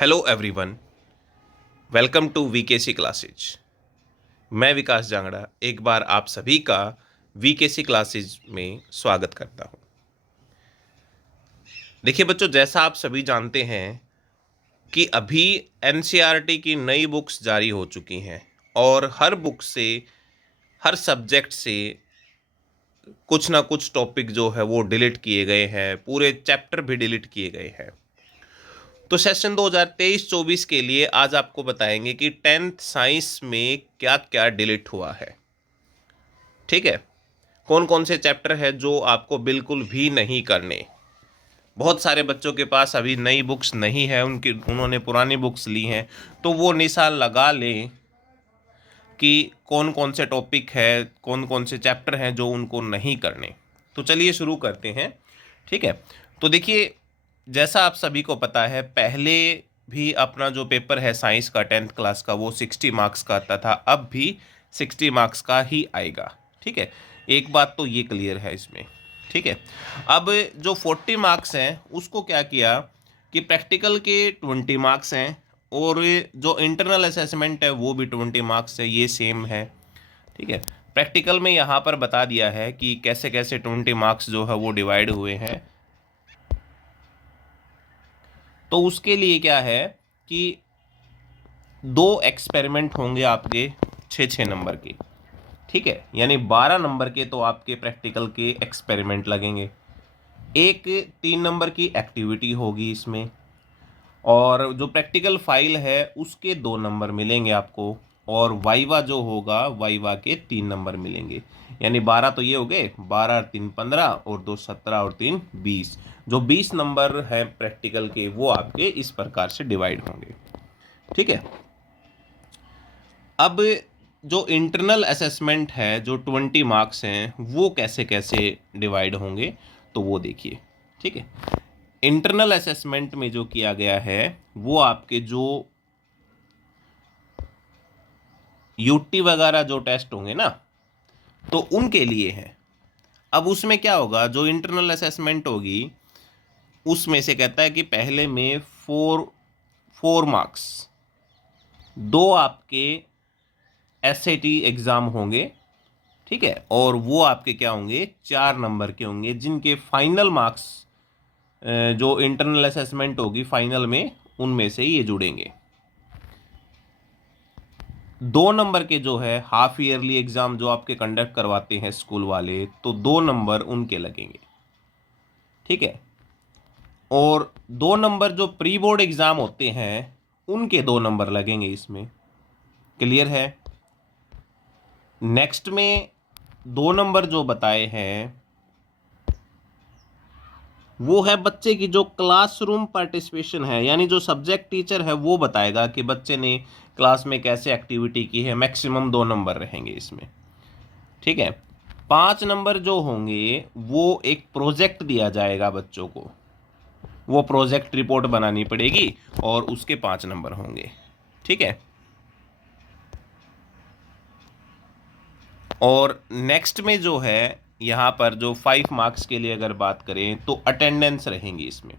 Hello everyone, welcome to VKC classes. मैं विकास जांगड़ा एक बार आप सभी का वीकेसी क्लासेज में स्वागत करता हूं। देखिए बच्चों, जैसा आप सभी जानते हैं कि अभी एनसीईआरटी की नई बुक्स जारी हो चुकी हैं और हर बुक से, हर सब्जेक्ट से कुछ ना कुछ टॉपिक जो है वो डिलीट किए गए हैं, पूरे चैप्टर भी डिलीट किए गए हैं। तो सेशन 2023-24 के लिए आज आपको बताएंगे कि 10th साइंस में क्या क्या डिलीट हुआ है। ठीक है, कौन कौन से चैप्टर है जो आपको बिल्कुल भी नहीं करने। बहुत सारे बच्चों के पास अभी नई बुक्स नहीं है, उन्होंने पुरानी बुक्स ली हैं, तो वो निशान लगा लें कि कौन कौन से टॉपिक है, कौन कौन से चैप्टर हैं जो उनको नहीं करने। तो चलिए शुरू करते हैं। ठीक है, तो देखिए, जैसा आप सभी को पता है, पहले भी अपना जो पेपर है साइंस का 10th क्लास का वो 60 मार्क्स का आता था, अब भी 60 मार्क्स का ही आएगा। ठीक है, एक बात तो ये क्लियर है इसमें। ठीक है, अब जो 40 मार्क्स हैं उसको क्या किया कि प्रैक्टिकल के 20 मार्क्स हैं और जो इंटरनल असेसमेंट है वो भी 20 मार्क्स है, ये सेम है। ठीक है, प्रैक्टिकल में यहाँ पर बता दिया है कि कैसे कैसे 20 मार्क्स जो है वो डिवाइड हुए हैं। तो उसके लिए क्या है कि 2 एक्सपेरिमेंट होंगे आपके 6-6 नंबर के। ठीक है, यानी 12 नंबर के तो आपके प्रैक्टिकल के एक्सपेरिमेंट लगेंगे। एक 3 नंबर की एक्टिविटी होगी इसमें, और जो प्रैक्टिकल फाइल है उसके 2 नंबर मिलेंगे आपको, और वाइवा जो होगा वाइवा के 3 नंबर मिलेंगे। यानी 12 तो ये हो गए, 12 3 15 और 2 17 और 3 20। जो 20 नंबर है प्रैक्टिकल के वो आपके इस प्रकार से डिवाइड होंगे। ठीक है, अब जो इंटरनल असेसमेंट है, जो 20 मार्क्स हैं, वो कैसे कैसे डिवाइड होंगे तो वो देखिए। ठीक है, इंटरनल असेसमेंट में जो किया गया है वो आपके जो यूटी वगैरह जो टेस्ट होंगे ना, तो उनके लिए है। अब उसमें क्या होगा, जो इंटरनल असेसमेंट होगी उसमें से कहता है कि पहले में 4 मार्क्स, 2 आपके एसएटी एग्ज़ाम होंगे। ठीक है, और वो आपके क्या होंगे, 4 नंबर के होंगे, जिनके फाइनल मार्क्स जो इंटरनल असेसमेंट होगी फाइनल में उनमें से ये जुड़ेंगे। 2 नंबर के जो है हाफ ईयरली एग्ज़ाम जो आपके कंडक्ट करवाते हैं स्कूल वाले, तो 2 नंबर उनके लगेंगे। ठीक है, और 2 नंबर जो प्री बोर्ड एग्ज़ाम होते हैं उनके 2 नंबर लगेंगे इसमें। क्लियर है। नेक्स्ट में 2 नंबर जो बताए हैं वो है बच्चे की जो क्लासरूम पार्टिसिपेशन है, यानी जो सब्जेक्ट टीचर है वो बताएगा कि बच्चे ने क्लास में कैसे एक्टिविटी की है। मैक्सिमम 2 नंबर रहेंगे इसमें। ठीक है, 5 नंबर जो होंगे वो एक प्रोजेक्ट दिया जाएगा बच्चों को, वो प्रोजेक्ट रिपोर्ट बनानी पड़ेगी और उसके 5 नंबर होंगे। ठीक है, और नेक्स्ट में जो है यहाँ पर जो 5 मार्क्स के लिए अगर बात करें तो अटेंडेंस रहेंगी इसमें।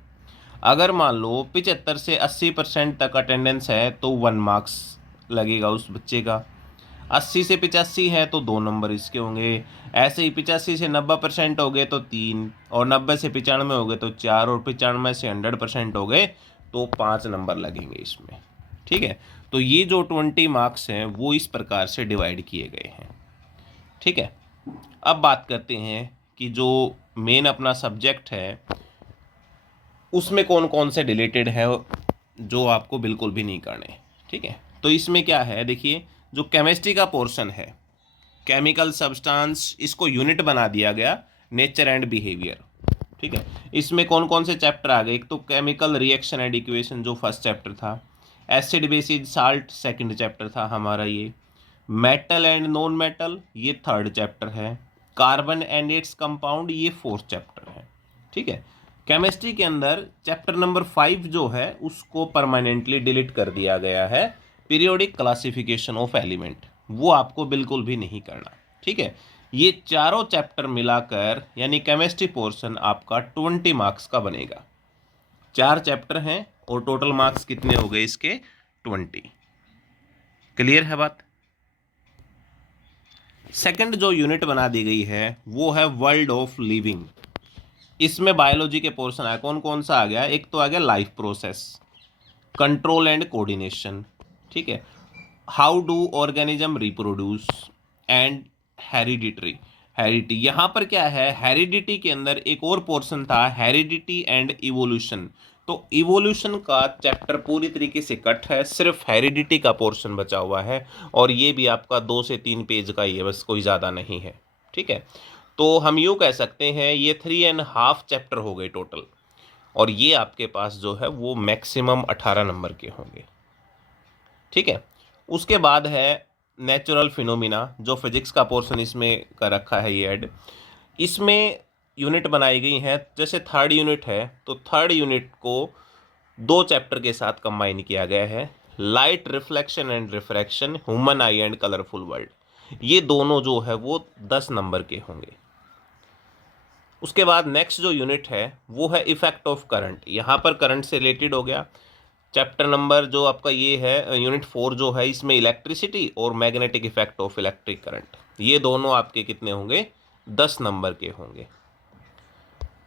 अगर मान लो 75 से 80% तक अटेंडेंस है तो 1 मार्क्स लगेगा उस बच्चे का। 80 से 85 है तो 2 नंबर इसके होंगे। ऐसे ही 85 से 90% हो गए तो 3, और 90 से 95 हो गए तो 4, और 95 से 100% हो गए तो 5 नंबर लगेंगे इसमें। ठीक है, तो ये जो 20 मार्क्स हैं वो इस प्रकार से डिवाइड किए गए हैं। ठीक है, अब बात करते हैं कि जो मेन अपना सब्जेक्ट है उसमें कौन कौन से रिलेटेड है जो आपको बिल्कुल भी नहीं करने। ठीक है, तो इसमें क्या है, देखिए, जो केमिस्ट्री का पोर्शन है, केमिकल सब्सटेंस, इसको यूनिट बना दिया गया, नेचर एंड बिहेवियर। ठीक है, इसमें कौन कौन से चैप्टर आ गए, एक तो केमिकल रिएक्शन एंड इक्वेशन जो फर्स्ट चैप्टर था, acid basis salt second chapter था हमारा ये, मेटल एंड नॉन मेटल ये थर्ड चैप्टर है, कार्बन एंड इट्स कंपाउंड ये फोर्थ चैप्टर है। ठीक है, केमिस्ट्री के अंदर चैप्टर नंबर 5 जो है उसको परमानेंटली डिलीट कर दिया गया है, पीरियोडिक क्लासिफिकेशन ऑफ एलिमेंट, वो आपको बिल्कुल भी नहीं करना। ठीक है, ये चारों चैप्टर मिलाकर यानी केमिस्ट्री पोर्शन आपका 20 मार्क्स का बनेगा। 4 चैप्टर हैं और टोटल मार्क्स कितने हो गए इसके 20। क्लियर है बात। सेकंड जो यूनिट बना दी गई है वो है वर्ल्ड ऑफ लिविंग। इसमें बायोलॉजी के पोर्शन आया, कौन कौन सा आ गया, एक तो आ गया life process, control and coordination, ठीक है, how do organism reproduce and hereditary. Heredity यहाँ पर क्या है, हेरिडिटी के अंदर एक और पोर्शन था हेरिडिटी एंड इवोल्यूशन। तो इवोल्यूशन का चैप्टर पूरी तरीके से कट है, सिर्फ हेरिडिटी का पोर्शन बचा हुआ है और ये भी आपका 2 से 3 पेज का ही है, बस कोई ज़्यादा नहीं है, ठीक है। तो हम यूँ कह सकते हैं ये 3.5 चैप्टर हो गए टोटल, और ये आपके पास जो है वो मैक्सिमम 18 नंबर के होंगे, ठीक है। उसके बाद है नेचुरल फिनोमिना, जो फिजिक्स का पोर्शन इसमें कर रखा है ये ऐड। इसमें यूनिट बनाई गई हैं, जैसे थर्ड यूनिट है तो थर्ड यूनिट को 2 चैप्टर के साथ कंबाइन किया गया है, light reflection and refraction, human I and colourful world. ये दोनों जो है वो 10 नंबर के होंगे। उसके बाद नेक्स्ट जो यूनिट है वो है इफेक्ट ऑफ करंट, यहाँ पर करंट से रिलेटेड हो गया। चैप्टर नंबर जो आपका ये है यूनिट 4 जो है, इसमें इलेक्ट्रिसिटी और magnetic effect of electric current, ये दोनों आपके कितने होंगे, 10 नंबर के होंगे,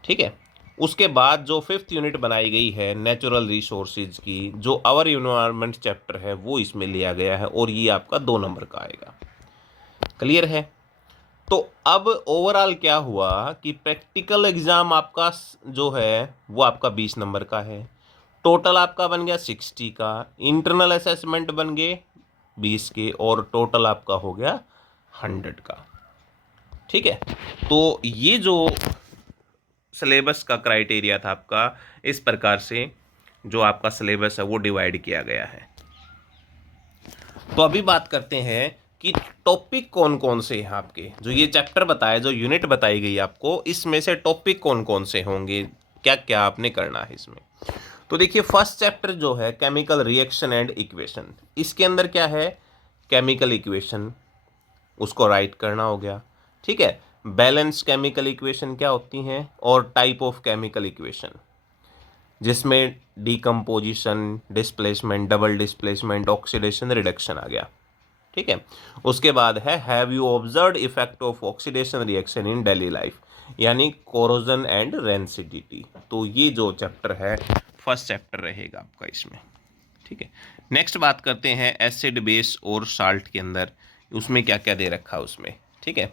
ठीक है। उसके बाद जो 5th यूनिट बनाई गई है नेचुरल रिसोर्सेज की, जो आवर इन्वायरमेंट चैप्टर है वो इसमें लिया गया है और ये आपका 2 नंबर का आएगा। क्लियर है। तो अब ओवरऑल क्या हुआ कि प्रैक्टिकल एग्जाम आपका जो है वो आपका 20 नंबर का है, टोटल आपका बन गया 60 का, इंटरनल असेसमेंट बन गए 20 के, और टोटल आपका हो गया 100 का, ठीक है। तो ये जो सिलेबस का क्राइटेरिया था आपका, इस प्रकार से जो आपका सिलेबस है वो डिवाइड किया गया है। तो अभी बात करते हैं कि टॉपिक कौन कौन से हैं आपके, जो ये चैप्टर बताया, जो यूनिट बताई गई आपको, इसमें से टॉपिक कौन कौन से होंगे, क्या क्या आपने करना है इसमें। तो देखिए फर्स्ट चैप्टर जो है केमिकल रिएक्शन एंड इक्वेशन, इसके अंदर क्या है, केमिकल इक्वेशन, उसको राइट करना हो गया, ठीक है। बैलेंस केमिकल इक्वेशन क्या होती हैं, और टाइप ऑफ केमिकल इक्वेशन, जिसमें decomposition, displacement, double displacement, oxidation, reduction आ गया, ठीक है। उसके बाद है have you observed effect of oxidation reaction in daily life, यानी कोरोजन एंड रेंसिडिटी। तो ये जो चैप्टर है फर्स्ट चैप्टर रहेगा आपका इसमें, ठीक है। नेक्स्ट बात करते हैं एसिड बेस और साल्ट के अंदर, उसमें क्या क्या दे रखा है उसमें, ठीक है।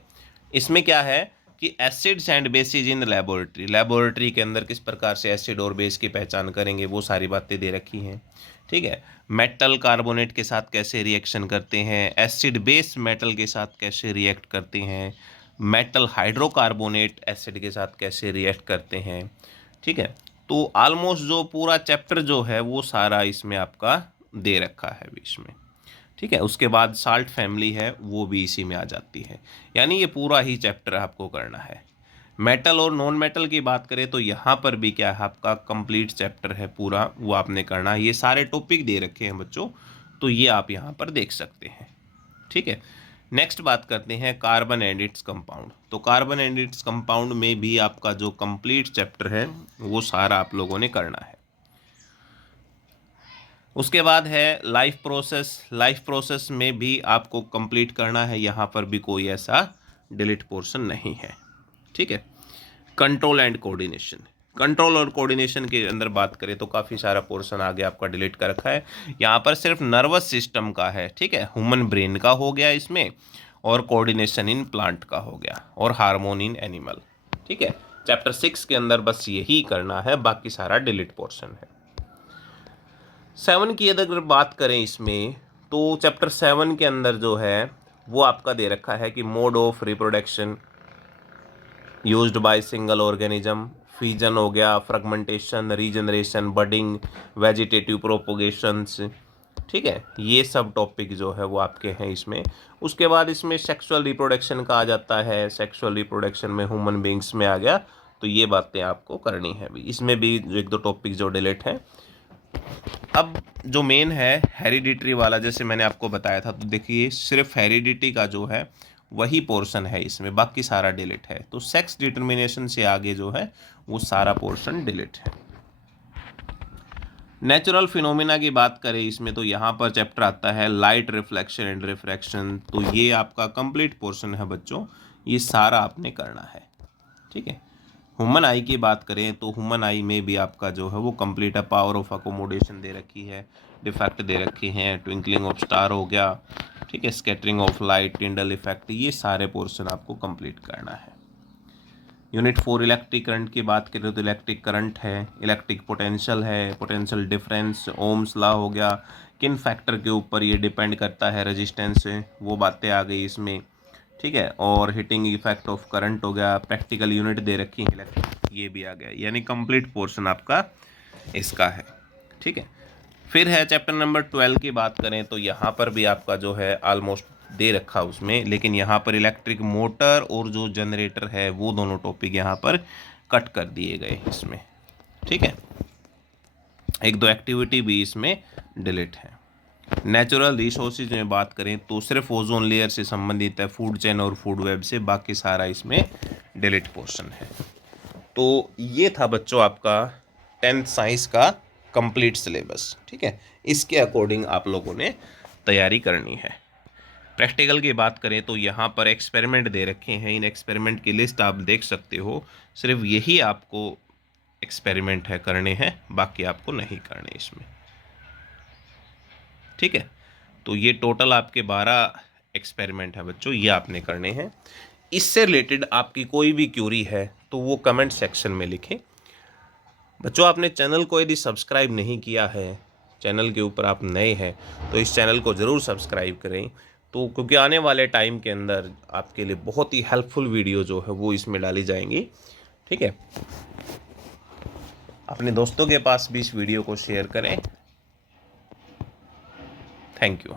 इसमें क्या है कि acids and bases in laboratory, laboratory के अंदर किस प्रकार से एसिड और बेस की पहचान करेंगे, वो सारी बातें दे रखी हैं, ठीक है। मेटल कार्बोनेट के साथ कैसे रिएक्शन करते हैं, एसिड बेस मेटल के साथ कैसे रिएक्ट करते हैं, मेटल हाइड्रोकार्बोनेट एसिड के साथ कैसे रिएक्ट करते हैं, ठीक है। तो ऑलमोस्ट जो पूरा चैप्टर जो है वो सारा इसमें आपका दे रखा है बीच में, ठीक है। उसके बाद साल्ट फैमिली है वो भी इसी में आ जाती है, यानी ये पूरा ही चैप्टर आपको करना है। मेटल और नॉन मेटल की बात करें तो यहाँ पर भी क्या है आपका कंप्लीट चैप्टर है पूरा, वो आपने करना है। ये सारे टॉपिक दे रखे हैं बच्चों, तो ये आप यहाँ पर देख सकते हैं, ठीक है। नेक्स्ट बात करते हैं कार्बन एंड इट्स कंपाउंड। तो कार्बन एंड इट्स कंपाउंड में भी आपका जो कंप्लीट चैप्टर है वो सारा आप लोगों ने करना है। उसके बाद है लाइफ प्रोसेस, लाइफ प्रोसेस में भी आपको कंप्लीट करना है, यहाँ पर भी कोई ऐसा डिलीट पोर्शन नहीं है, ठीक है। कंट्रोल एंड कोऑर्डिनेशन, कंट्रोल और कोऑर्डिनेशन के अंदर बात करें तो काफ़ी सारा पोर्शन आगे आपका डिलीट कर रखा है, यहाँ पर सिर्फ नर्वस सिस्टम का है, ठीक है। ह्यूमन ब्रेन का हो गया इसमें, और कोऑर्डिनेशन इन प्लांट का हो गया, और हार्मोन इन एनिमल, ठीक है। चैप्टर 6 के अंदर बस यही करना है, बाकी सारा डिलीट पोर्शन है। 7 की अगर बात करें इसमें, तो चैप्टर 7 के अंदर जो है वो आपका दे रखा है कि mode of reproduction used by single organism, fusion हो गया, फ्रेगमेंटेशन, रीजनरेशन, बडिंग, वेजिटेटिव प्रोपोगेशंस, ठीक है। ये सब टॉपिक जो है वो आपके हैं इसमें। उसके बाद इसमें सेक्सुअल रिप्रोडक्शन का आ जाता है, सेक्सुअल रिप्रोडक्शन में ह्यूमन बींग्स में आ गया, तो ये बातें आपको करनी है। भी इसमें भी एक दो टॉपिक जो डिलीट हैं। अब जो मेन है हेरिडिटरी वाला, जैसे मैंने आपको बताया था, तो देखिए सिर्फ हेरिडिटी का जो है वही पोर्शन है इसमें, बाकी सारा डिलीट है। तो सेक्स डिटर्मिनेशन से आगे जो है वो सारा पोर्शन डिलीट है। नेचुरल फिनोमिना की बात करें इसमें तो यहाँ पर चैप्टर आता है लाइट रिफ्लेक्शन एंड रिफ्रैक्शन। तो ये आपका कंप्लीट पोर्शन है बच्चों, ये सारा आपने करना है। ठीक है। ह्यूमन आई की बात करें तो ह्यूमन आई में भी आपका जो है वो कंप्लीट है। पावर ऑफ अकोमोडेशन दे रखी है, डिफेक्ट दे रखे हैं, ट्विंकलिंग ऑफ स्टार हो गया, ठीक है, scattering of light, Tyndall effect, ये सारे पोर्शन आपको कंप्लीट करना है। यूनिट 4 इलेक्ट्रिक करंट की बात करें तो इलेक्ट्रिक करंट है, इलेक्ट्रिक पोटेंशियल है, पोटेंशियल डिफरेंस, ओम्स लॉ हो गया, किन फैक्टर के ऊपर ये डिपेंड करता है, रेजिस्टेंस से, वो बातें आ गई इसमें। ठीक है। और हिटिंग इफेक्ट ऑफ करंट हो गया, प्रैक्टिकल यूनिट दे रखी है इलेक्ट्रिक, ये भी आ गया, यानी कंप्लीट पोर्शन आपका इसका है। ठीक है। फिर है चैप्टर नंबर 12 की बात करें तो यहाँ पर भी आपका जो है ऑलमोस्ट दे रखा उसमें, लेकिन यहाँ पर इलेक्ट्रिक मोटर और जो जनरेटर है वो दोनों टॉपिक यहाँ पर कट कर दिए गए इसमें। ठीक है। एक दो एक्टिविटी भी इसमें डिलीट है। नेचुरल रिसोर्सेज में बात करें तो सिर्फ ओजोन लेयर से संबंधित है, फूड चेन और फूड वेब से, बाकी सारा इसमें डिलीट पोर्शन है। तो ये था बच्चों आपका 10th साइंस का कंप्लीट सिलेबस। ठीक है। इसके अकॉर्डिंग आप लोगों ने तैयारी करनी है। प्रैक्टिकल की बात करें तो यहाँ पर एक्सपेरिमेंट दे रखे हैं, इन एक्सपेरिमेंट की लिस्ट आप देख सकते हो। सिर्फ यही आपको एक्सपेरिमेंट है करने हैं, बाकी आपको नहीं करने इसमें। ठीक है। तो ये टोटल आपके 12 एक्सपेरिमेंट है बच्चों, ये आपने करने हैं। इससे रिलेटेड आपकी कोई भी क्यूरी है तो वो कमेंट सेक्शन में लिखें। बच्चों आपने चैनल को यदि सब्सक्राइब नहीं किया है, चैनल के ऊपर आप नए हैं तो इस चैनल को ज़रूर सब्सक्राइब करें। तो क्योंकि आने वाले टाइम के अंदर आपके लिए बहुत ही हेल्पफुल वीडियो जो है वो इसमें डाली जाएंगी। ठीक है। अपने दोस्तों के पास भी इस वीडियो को शेयर करें। Thank you.